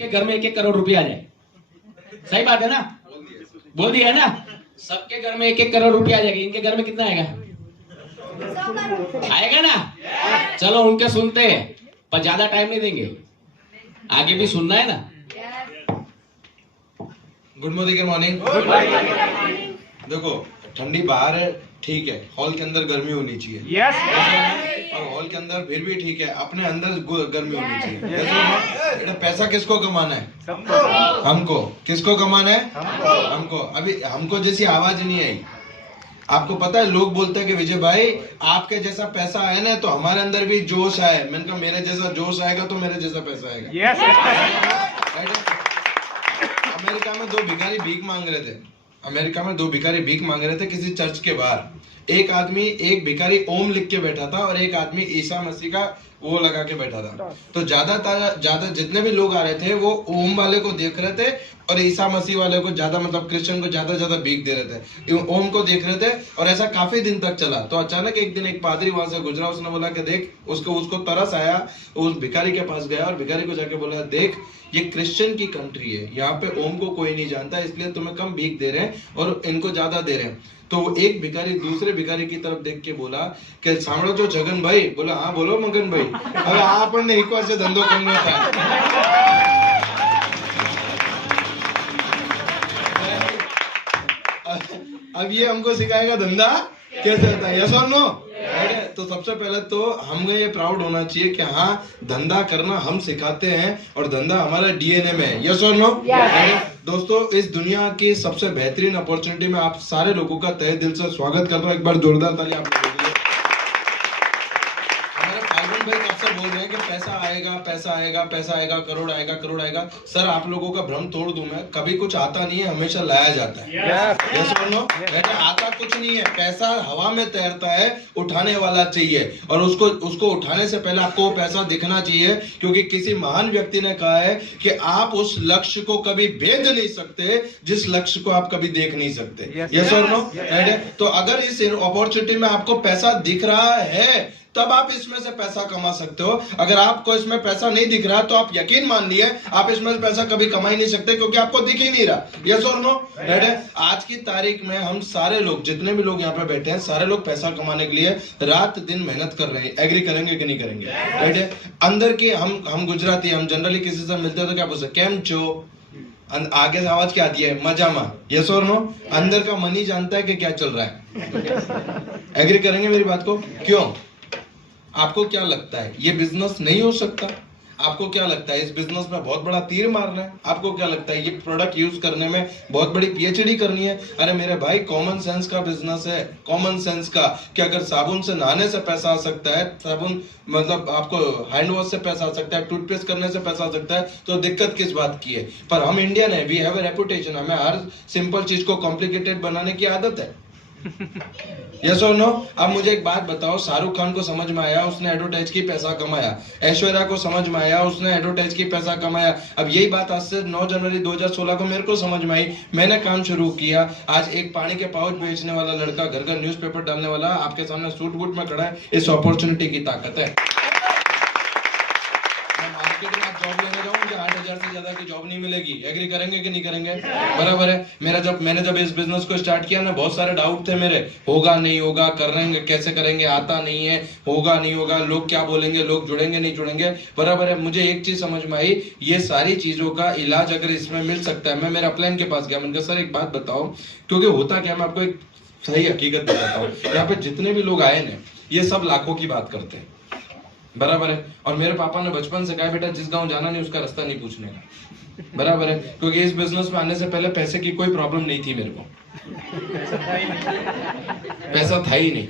के घर में 1-1 करोड़ रुपया आ जाए। सही बात है ना? बोल दिया है ना? सबके घर में 1-1 करोड़ रुपया आ जाएगा। इनके घर में कितना आएगा? आएगा ना? चलो उनके सुनते हैं, पर ज्यादा टाइम नहीं देंगे, आगे भी सुनना है ना। Good morning. देखो ठंडी बाहर है, ठीक है, हॉल के अंदर गर्मी होनी चाहिए। यस। और हॉल के अंदर फिर भी ठीक है, अपने अंदर गर्मी होनी चाहिए। बेटा पैसा किसको कमाना है? हमको। किसको कमाना है? हमको। अभी हमको जैसी आवाज नहीं आई। आपको पता है लोग बोलते हैं कि विजय भाई आपके जैसा पैसा आया ना तो हमारे अंदर भी जोश आए। मैंने कहा मेरे जैसा जोश आएगा तो मेरे जैसा पैसा आएगा। अमेरिका में 2 भिखारी भीख मांग रहे थे। अमेरिका में 2 भिखारी भीख मांग रहे थे किसी चर्च के बाहर। एक भिखारी ओम लिख के बैठा था और एक आदमी ईसा मसीह का वो लगा के बैठा था। तो ज्यादा जितने भी लोग आ रहे थे वो ओम वाले को देख रहे थे और ईसा मसीह वाले को ज्यादा, मतलब क्रिश्चियन को ज्यादा भीख दे रहे थे। ओम को देख रहे थे और ऐसा काफी दिन तक चला। तो अचानक एक दिन एक पादरी वहां से गुजरा, उसने बोला कि देख, उसको तरस आया, उस भिखारी के पास गया और भिखारी को जाके बोला देख ये क्रिश्चियन की कंट्री है, यहाँ पे ओम को कोई नहीं जानता, इसलिए तुम्हें कम भीख दे रहे हैं और इनको ज्यादा दे रहे हैं। तो एक भिखारी दूसरे भिखारी की तरफ देख के बोला कि सामने जो जगन भाई, बोला हाँ बोलो मगन भाई, હવે આપણને એક વાર से धंधो करना था। अब ये हमको सिखाएगा धंधा कैसे होता है। यस और नो? तो सबसे पहले तो हमें ये प्राउड होना चाहिए कि हाँ धंधा करना हम सिखाते हैं और धंधा हमारा डीएनए में है। यस और नो? दोस्तों इस दुनिया की सबसे बेहतरीन अपॉर्चुनिटी में आप सारे लोगों का तहे दिल से स्वागत करता हूँ। एक बार जोरदार ताली आप लोगों के लिए। हमारे फाल्गुन भाई कब से बोल रहे हैं कि पैसा आएगा, करोड़ आएगा। सर आप लोगों का भ्रम तोड़ दूं मैं, कभी कुछ आता नहीं है, हमेशा लाया जाता है। यस और नो? बेटा आता कुछ नहीं है, पैसा हवा में तैरता है, उठाने वाला चाहिए और उसको उठाने से पहले आपको वो पैसा दिखना चाहिए, क्योंकि किसी महान व्यक्ति ने कहा है कि आप उस लक्ष्य को कभी भेद नहीं सकते जिस लक्ष्य को आप कभी देख नहीं सकते। यस और नो? तो अगर इस अपॉर्चुनिटी में आपको पैसा दिख रहा है तब आप इसमें से पैसा कमा सकते हो। अगर आपको इसमें पैसा नहीं दिख रहा तो आप यकीन मान लिए आप इसमें से पैसा कभी कमा ही नहीं सकते, क्योंकि आपको दिख ही नहीं रहा। यस और नो? राइट है। आज की तारीख में हम सारे लोग, जितने भी लोग यहाँ पे बैठे हैं, सारे लोग पैसा कमाने के लिए रात दिन मेहनत कर रहे हैं। एग्री करेंगे कि नहीं करेंगे? राइट है। अंदर की हम गुजराती, हम जनरली किसी से मिलते हैं तो क्या बोलते हैं? केम छो? आगे से आवाज क्या आती है? मजामा। यस और नो? अंदर का मन ही जानता है कि क्या चल रहा है। एग्री करेंगे मेरी बात को? क्यों? आपको क्या लगता है ये बिजनेस नहीं हो सकता? आपको क्या लगता है इस बिजनेस में बहुत बड़ा तीर मारना है? आपको क्या लगता है ये प्रोडक्ट यूज करने में बहुत बड़ी पीएचडी करनी है? अरे मेरे भाई कॉमन सेंस का बिजनेस है। कॉमन सेंस का कि अगर साबुन से नहाने से पैसा आ सकता है, साबुन मतलब आपको हैंड वॉश से पैसा आ सकता है, टूथपेस्ट करने से पैसा आ सकता है, तो दिक्कत किस बात की है? पर हम इंडियन है, वी हैव ए रेपुटेशन, हमें हर सिंपल चीज को कॉम्प्लिकेटेड बनाने की आदत है। यस और नो? अब मुझे एक बात बताओ, शाहरुख खान को समझ में आया, उसने एडवर्टाइज की पैसा कमाया। ऐश्वर्या को समझ में आया, उसने एडवर्टाइज की पैसा कमाया। अब यही बात आज से 9 जनवरी 2016 को मेरे को समझ में आई, मैंने काम शुरू किया। आज एक पानी के पाउच बेचने वाला लड़का, घर घर न्यूज़पेपर डालने वाला आपके सामने सूट बूट में खड़ा है। इस अपॉर्चुनिटी की ताकत है। मार्केट में आप जॉब लेने जाओ, मुझे 8,000 से ज्यादा की जॉब नहीं मिलेगी। एग्री करेंगे कि नहीं करेंगे? बराबर है। मैंने जब इस बिजनेस को स्टार्ट किया ना, बहुत सारे डाउट थे मेरे, होगा नहीं होगा, करेंगे कैसे करेंगे, आता नहीं है, होगा नहीं होगा, लोग क्या बोलेंगे, लोग जुड़ेंगे नहीं जुड़ेंगे। बराबर है। मुझे एक चीज समझ में आई, ये सारी चीजों का इलाज अगर इसमें मिल सकता है। मैं मेरे अपलाइन के पास गया, मैंने कहा सर एक बात बताओ, क्योंकि होता क्या, मैं आपको एक सही हकीकत बताता हूँ। यहाँ पे जितने भी लोग आए ना, ये सब लाखों की बात करते हैं। बराबर है। और मेरे पापा ने बचपन से कहा बेटा जिस गांव जाना नहीं उसका रास्ता नहीं पूछने का। बराबर है। क्योंकि इस बिजनेस में आने से पहले पैसे की कोई प्रॉब्लम नहीं थी मेरे को। पैसा था ही नहीं।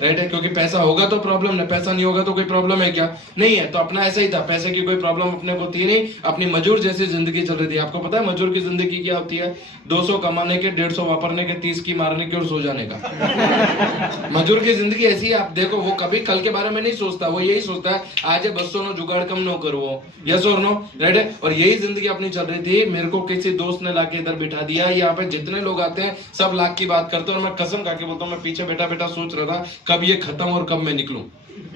राइट है। क्योंकि पैसा होगा तो प्रॉब्लम नहीं, पैसा नहीं होगा तो कोई प्रॉब्लम है क्या? नहीं है। तो अपना ऐसा ही था, पैसे की कोई प्रॉब्लम अपने को थी नहीं। अपनी मजूर जैसी जिंदगी चल रही थी। आपको पता है मजूर की जिंदगी क्या होती है? 200 कमाने के, 150 वापरने के, 30 की मारने के और सो जाने का। मजूर की जिंदगी ऐसी है। आप देखो वो कभी कल के बारे में नहीं सोचता, वो यही सोचता है आज 200 नो जुगाड़ कम नो करो। यस और नो? राइट है। और यही जिंदगी अपनी चल रही थी। मेरे को किसी दोस्त ने लाके इधर बिठा दिया। यहाँ पे जितने लोग आते हैं सब लाख की बात करते हैं और मैं कसम खा के बोलता हूँ, मैं पीछे बैठा बैठा सोच रहा था कब ये खत्म और कब मैं निकलूं।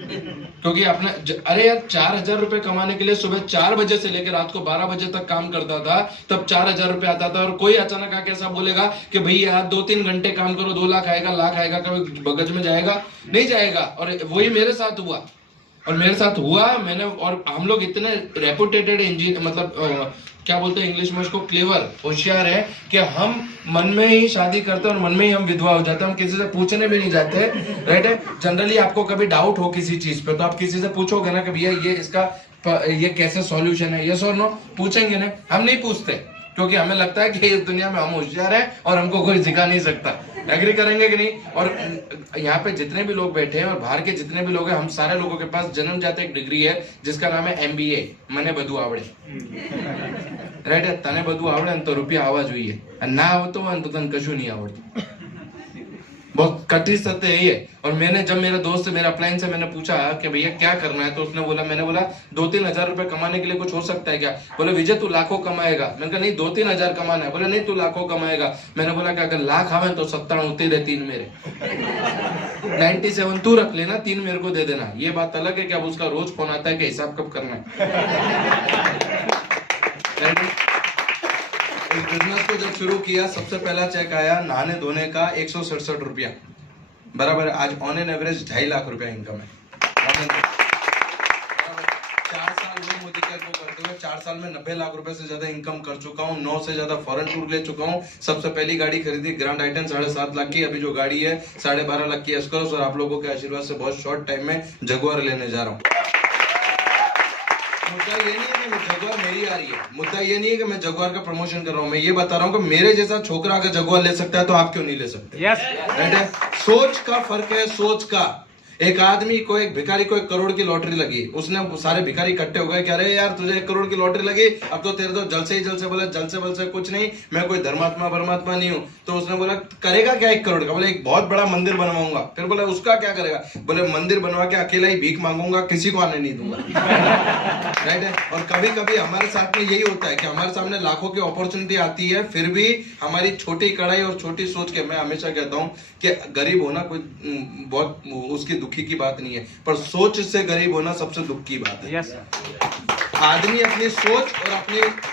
क्योंकि अरे यार 4,000 रुपए कमाने के लिए सुबह 4 बजे से लेकर रात को 12 बजे तक काम करता था, तब 4,000 रुपए आता था। और कोई अचानक आके ऐसा बोलेगा कि भैया 2-3 घंटे काम करो 2 लाख आएगा, लाख आएगा, कभी बगज में जाएगा? नहीं जाएगा। और वही मेरे साथ हुआ, मैंने, और हम लोग इतने रेपुटेटेड इंजीनियर, मतलब क्या बोलते हैं इंग्लिश में उसको, क्लेवर, होशियार है कि हम मन में ही शादी करते हैं और मन में ही हम विधवा हो जाते हैं। हम किसी से पूछने भी नहीं जाते, राइट है। जनरली आपको कभी डाउट हो किसी चीज पे तो आप किसी से पूछोगे ना कि भैया ये कैसे सॉल्यूशन है, यस और नो, पूछेंगे ना। हम नहीं पूछते क्योंकि हमें लगता है कि इस दुनिया में हम होशियार हैं और हमको कोई सिखा नहीं सकता। एग्री करेंगे कि नहीं? और यहाँ पे जितने भी लोग बैठे हैं और बाहर के जितने भी लोग हैं, हम सारे लोगों के पास जन्मजात एक डिग्री है जिसका नाम है MBA, मने बधु आवड़े, राइट है। तने बधु आवड़े तो रुपया आवा જોઈએ, ना आवतो હોય तो तने कशु नहीं आवड़તું। बहुत कठिन सत्य यही है। और जब मेरे दोस्त मेरे अपलाइन से मैंने पूछा कि भैया क्या करना है, तो मैंने बोला 2-3 हजार रुपए कमाने के लिए कुछ हो सकता है क्या? बोले विजय तू लाखों कमाएगा। मैंने कहा नहीं 2-3 हजार कमाना है। बोले नहीं तू लाखों कमाएगा। मैंने बोला कि अगर लाख आवे तो 97 तेरे 3 मेरे 97 तू रख लेना, 3 मेरे को दे देना। ये बात अलग है कि अब उसका रोज फोन आता है कि हिसाब कब करना है। इस बिजनेस को जब शुरू किया, सबसे पहला चेक आया नहाने धोने का 167 रुपया, बराबर आज ऑन एन एवरेज 2.5 लाख रुपया इनकम है। 4 साल हुए मोदी केयर को करते हुए, 4 साल में 90 लाख रुपए से ज्यादा इनकम कर चुका हूँ। 9 से ज्यादा फॉरेन टूर ले चुका हूँ। सबसे पहली गाड़ी खरीदी ग्रैंड आइटन 7.5 लाख की, अभी जो गाड़ी है 12.5 लाख की एस्कॉर्ट, और आप लोगों के आशीर्वाद से बहुत शॉर्ट टाइम में जगुआर लेने जा रहा हूँ। मुद्दा ये नहीं है कि मैं जगुआर मेरी आ रही है, मुद्दा ये नहीं है कि मैं जगुआर का प्रमोशन कर रहा हूँ। मैं ये बता रहा हूँ कि मेरे जैसा छोकरा अगर जगुआर ले सकता है तो आप क्यों नहीं ले सकते? yes. सोच का फर्क है, सोच का। एक आदमी को, एक भिखारी को 1 करोड़ की लॉटरी लगी, उसने सारे भिखारी इकट्ठे हो गए कि अरे यार तुझे 1 करोड़ की लॉटरी लगी, अब तो तेरे तो जल से बोले जल से कुछ नहीं, मैं कोई धर्मात्मा परमात्मा नहीं हूँ। तो उसने बोला करेगा क्या 1 करोड़ का? बोले एक बहुत बड़ा मंदिर बनवाऊंगा। फिर बोले उसका क्या करेगा? बोले मंदिर बनवा के अकेला ही भीख मांगूंगा, किसी को आने नहीं दूंगा। राइट है। और कभी कभी हमारे साथ में यही होता है कि हमारे सामने लाखों की अपॉर्चुनिटी आती है, फिर भी हमारी छोटी कड़ाई और छोटी सोच के, मैं हमेशा कहता हूँ कि गरीब होना कोई बहुत उसकी दुखी की बात नहीं है, पर सोच से गरीब होना सबसे दुख की बात है। yes. आदमी अपनी सोच और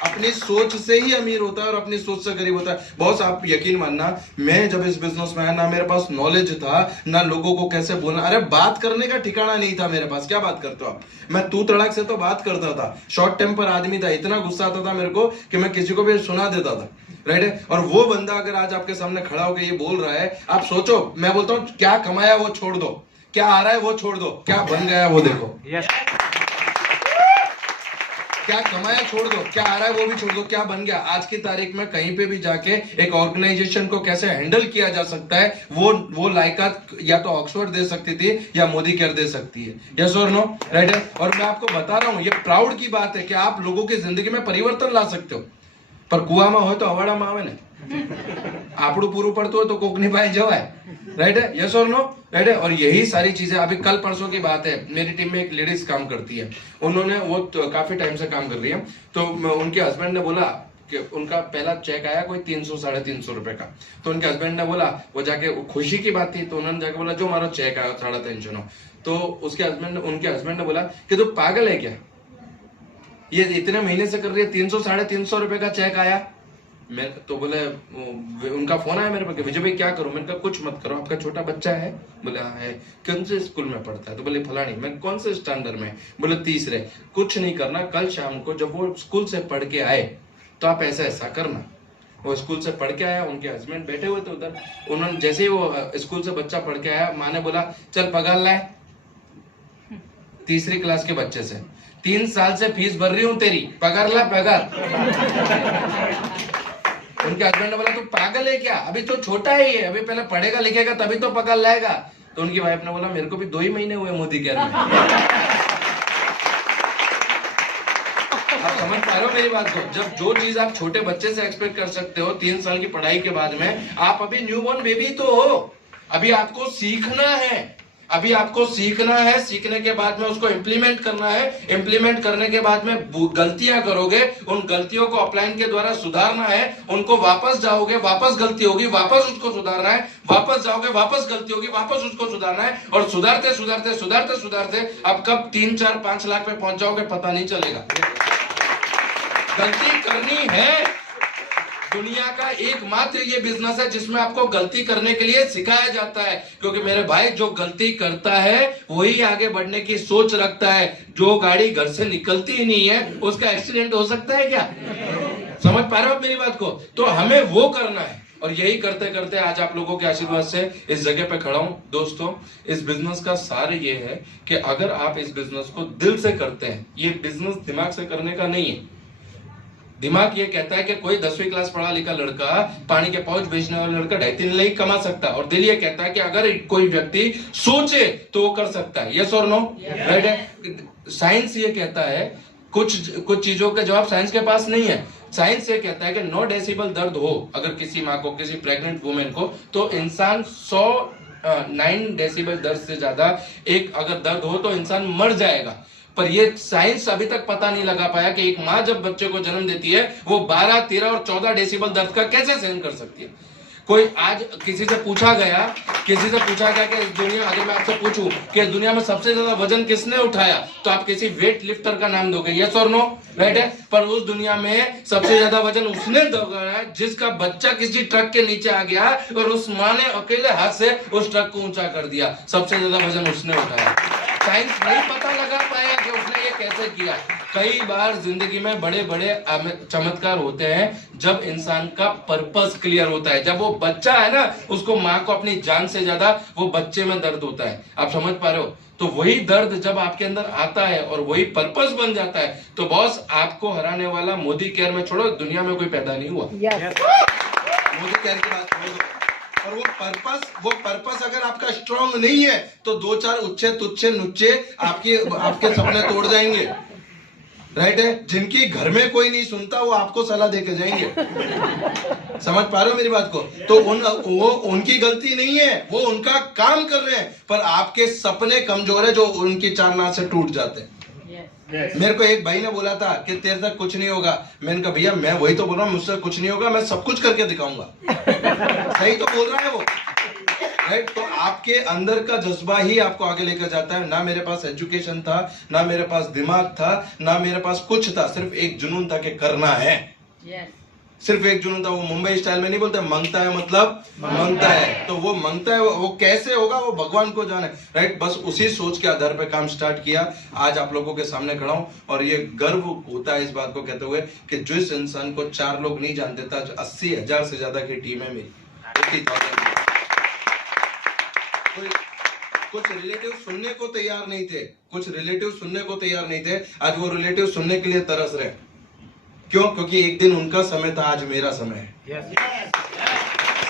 अपनी सोच से ही अमीर होता है और अपनी सोच से गरीब होता है। बॉस आप यकीन मानना, मैं जब इस बिजनेस में आया ना मेरे पास नॉलेज था, ना लोगों को कैसे बोलना, अरे बात करने का ठिकाना नहीं था मेरे पास। क्या बात करते हो आप? मैं तू तड़क से तो बात करता था, शॉर्ट टेम्पर आदमी था, इतना गुस्सा आता था मेरे को कि मैं किसी को भी सुना देता था। राइट है। और वो बंदा अगर आज आपके सामने खड़ा होकर ये बोल रहा है, आप सोचो, मैं बोलता हूँ क्या कमाया वो छोड़ दो, क्या आ रहा है वो छोड़ दो, क्या बन गया वो देखो। yes. क्या कमाया छोड़ दो, क्या आ रहा है वो भी छोड़ दो, क्या बन गया। आज की तारीख में कहीं पे भी जाके एक ऑर्गेनाइजेशन को कैसे हैंडल किया जा सकता है, वो लायकात या तो ऑक्सफोर्ड दे सकती थी या मोदी केयर दे सकती है। यस और नो? राइट है। और मैं आपको बता रहा हूं, ये प्राउड की बात है कि आप लोगों की जिंदगी में परिवर्तन ला सकते हो। पर कुआं में हो तो अवाड़ाમાં આવે ને, આપણું પૂરું પડતું હોય તો કોકની પાસે જવાય। राइट है। यस और नो? राइट है। और यही सारी चीजें, अभी कल परसों की बात है, मेरी टीम में एक लेडीज काम करती है, उन्होंने वो काफी टाइम से काम कर रही है। तो उनके हस्बैंड ने बोला कि उनका पहला चेक आया कोई 300-350 रुपए का। तो उनके हस्बैंड ने बोला, वो जाके खुशी की बात थी, तो उन्होंने जाके बोला जो हमारा चेक आया 350। तो उनके हस्बैंड ने बोला कि तू पागल है क्या, ये इतने महीने से कर रही है, 300-350 रुपए का चेक आया। मैं तो बोले, उनका फोन आया मेरे पास, विजय भाई क्या करूं? मैंने कहा कुछ मत करो, आपका छोटा बच्चा है? बोले हाँ है। कौन से स्कूल में पढ़ता है? तो बोले फलानी। मैं कौन से स्टैंडर्ड में? बोले 3रे। कुछ नहीं करना, कल शाम को जब वो स्कूल से पढ़ के आए तो आप ऐसा करना। वो स्कूल से पढ़ के आया, उनके हस्बैंड बैठे हुए थे उधर, उन्होंने जैसे ही वो स्कूल से बच्चा पढ़ के आया, माँ ने बोला चल पगार लाए 3री क्लास के बच्चे से, 3 साल से फीस भर रही हूं तेरी, पगार ला पगार। उनके हस्बैंड ने बोला तू पागल है क्या, अभी तो छोटा ही है, अभी पहले पढ़ेगा लिखेगा तभी तो पगार लाएगा। तो उनकी वाइफ ने बोला मेरे को भी 2 ही महीने हुए मोदी केयर में। आप समझ पा रहे हो मेरी बात को? जब जो चीज आप छोटे बच्चे से एक्सपेक्ट कर सकते हो 3 साल की पढ़ाई के बाद में, आप अभी न्यूबॉर्न बेबी तो हो, अभी आपको सीखना है। अभी आपको सीखना है, सीखने के बाद में उसको इम्प्लीमेंट करना है, इम्प्लीमेंट करने के बाद में गलतियां करोगे, उन गलतियों को अपलाइन के द्वारा सुधारना है, उनको वापस जाओगे, वापस गलती होगी, वापस उसको सुधारना है, वापस जाओगे, वापस गलती होगी, वापस उसको सुधारना है, और सुधारते सुधारते सुधारते सुधारते अब कब 3, 4, 5 लाख पे पहुंच जाओगे पता नहीं चलेगा। गलती करनी है। दुनिया का एकमात्र ये बिजनेस है जिसमें आपको गलती करने के लिए सिखाया जाता है, क्योंकि मेरे भाई जो गलती करता है वही आगे बढ़ने की सोच रखता है। जो गाड़ी घर से निकलती ही नहीं है उसका एक्सीडेंट हो सकता है क्या? समझ पा रहे हो आप मेरी बात को? तो हमें वो करना है, और यही करते करते आज आप लोगों के आशीर्वाद से इस जगह पे खड़ा हूं। दोस्तों, इस बिजनेस का सार ये है कि अगर आप इस बिजनेस को दिल से करते हैं, ये बिजनेस दिमाग से करने का नहीं है। दिमाग ये कहता है कि कोई 10वीं क्लास पढ़ा लिखा लड़का, पानी के पाउच बेचने वाला लड़का 2.5-3 लाख कमा सकता है, और दिल ये कहता है कि अगर कोई व्यक्ति सोचे तो वो कर सकता है। यस और नो? राइट है। साइंस ये कहता है, कुछ चीजों का जवाब साइंस के पास नहीं है। साइंस ये कहता है कि 9 डेसिबल दर्द हो अगर किसी माँ को, किसी प्रेग्नेंट वुमेन को, तो इंसान 9 डेसिबल दर्द से ज्यादा एक अगर दर्द हो तो इंसान मर जाएगा। पर ये साइंस अभी तक पता नहीं लगा पाया कि एक माँ जब बच्चे को जन्म देती है वो 12, 13 और 14 डेसिबल दर्द का कैसे सहन कर सकती है। कोई आज किसी से पूछा गया कि इस दुनिया, अगर मैं आपसे पूछूं कि इस दुनिया में सबसे ज्यादा वजन किसने उठाया, तो आप किसी वेट लिफ्टर का नाम दोगे। यस और नो? राइट है। पर उस दुनिया में सबसे ज्यादा वजन उसने दबाया जिसका बच्चा किसी ट्रक के नीचे आ गया और उस माँ ने अकेले हाथ से उस ट्रक को ऊंचा कर दिया। सबसे ज्यादा वजन उसने उठाया। साइंस नहीं पता लगा पाया कि उसने ये कैसे किया। कई बार जिंदगी में बड़े बड़े चमत्कार होते हैं जब इंसान का पर्पस क्लियर होता है। जब वो बच्चा है ना, उसको माँ को अपनी जान से ज्यादा वो बच्चे में दर्द होता है। आप समझ पा रहे हो? तो वही दर्द जब आपके अंदर आता है और वही पर्पस बन जाता है, तो बॉस आपको हराने वाला मोदी केयर में छोड़ो, दुनिया में कोई पैदा नहीं हुआ। मोदी केयर की बात छोड़ो। और वो पर्पस अगर आपका स्ट्रांग नहीं है तो 2-4 उच्चे तुच्छे नुच्चे आपके सपने तोड़ जाएंगे। राइट है। जिनकी घर में कोई नहीं सुनता वो आपको सलाह देके जाएंगे। समझ पा रहे हो मेरी बात को? तो वो उनकी गलती नहीं है, वो उनका काम कर रहे हैं, पर आपके सपने कमजोर है जो उनकी चारना से टूट जाते हैं। मेरे को एक भाई ने बोला था कि तेरे तक कुछ नहीं होगा। मैंने कहा भैया मैं वही तो बोल रहा हूँ, मुझसे कुछ नहीं होगा, मैं सब कुछ करके दिखाऊंगा। सही तो बोल रहा है वो। राइट। तो आपके अंदर का जज्बा ही आपको आगे लेकर जाता है। ना मेरे पास एजुकेशन था, ना मेरे पास दिमाग था, ना मेरे पास कुछ था, सिर्फ एक जुनून था कि करना है। सिर्फ एक जुनून था। वो मुंबई स्टाइल में नहीं बोलते मांगता है मतलब मांगता है। तो वो मांगता है, वो कैसे होगा वो भगवान को जाने। राइट। बस उसी सोच के आधार पे काम स्टार्ट किया। आज आप लोगों के सामने खड़ा हूं और ये गर्व होता है इस बात को कहते हुए कि जिस इंसान को 4 लोग नहीं जानते था, 80,000 से ज्यादा की टीम है मेरी। कुछ रिलेटिव सुनने को तैयार नहीं थे, कुछ रिलेटिव सुनने को तैयार नहीं थे। आज वो रिलेटिव सुनने के लिए तरस रहे। क्यों? क्योंकि एक दिन उनका समय था, आज मेरा समय है।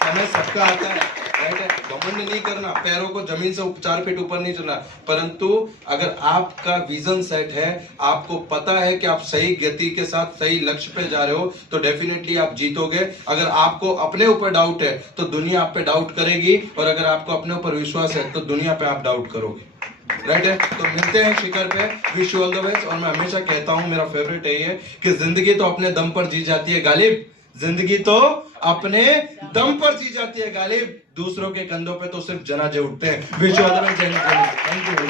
समय सबका आता है। राइट है। घमंड नहीं करना, पैरों को जमीन से 4 फीट ऊपर नहीं चलना, परंतु अगर आपका विजन सेट है, आपको पता है कि आप सही गति के साथ सही लक्ष्य पे जा रहे हो, तो डेफिनेटली आप जीतोगे। अगर आपको अपने ऊपर डाउट है तो दुनिया आप पे डाउट करेगी, और अगर आपको अपने ऊपर विश्वास है तो दुनिया पे आप डाउट करोगे। राइट है। तो मिलते हैं शिखर पे। Wish you all the best. और मैं हमेशा कहता हूं, मेरा फेवरेट है ये कि जिंदगी तो अपने दम पर जी जाती है गालिब, जिंदगी तो अपने दम पर जी जाती है गालिब, दूसरों के कंधों पे तो सिर्फ जनाजे उठते हैं। Wish you all the best. Thank you.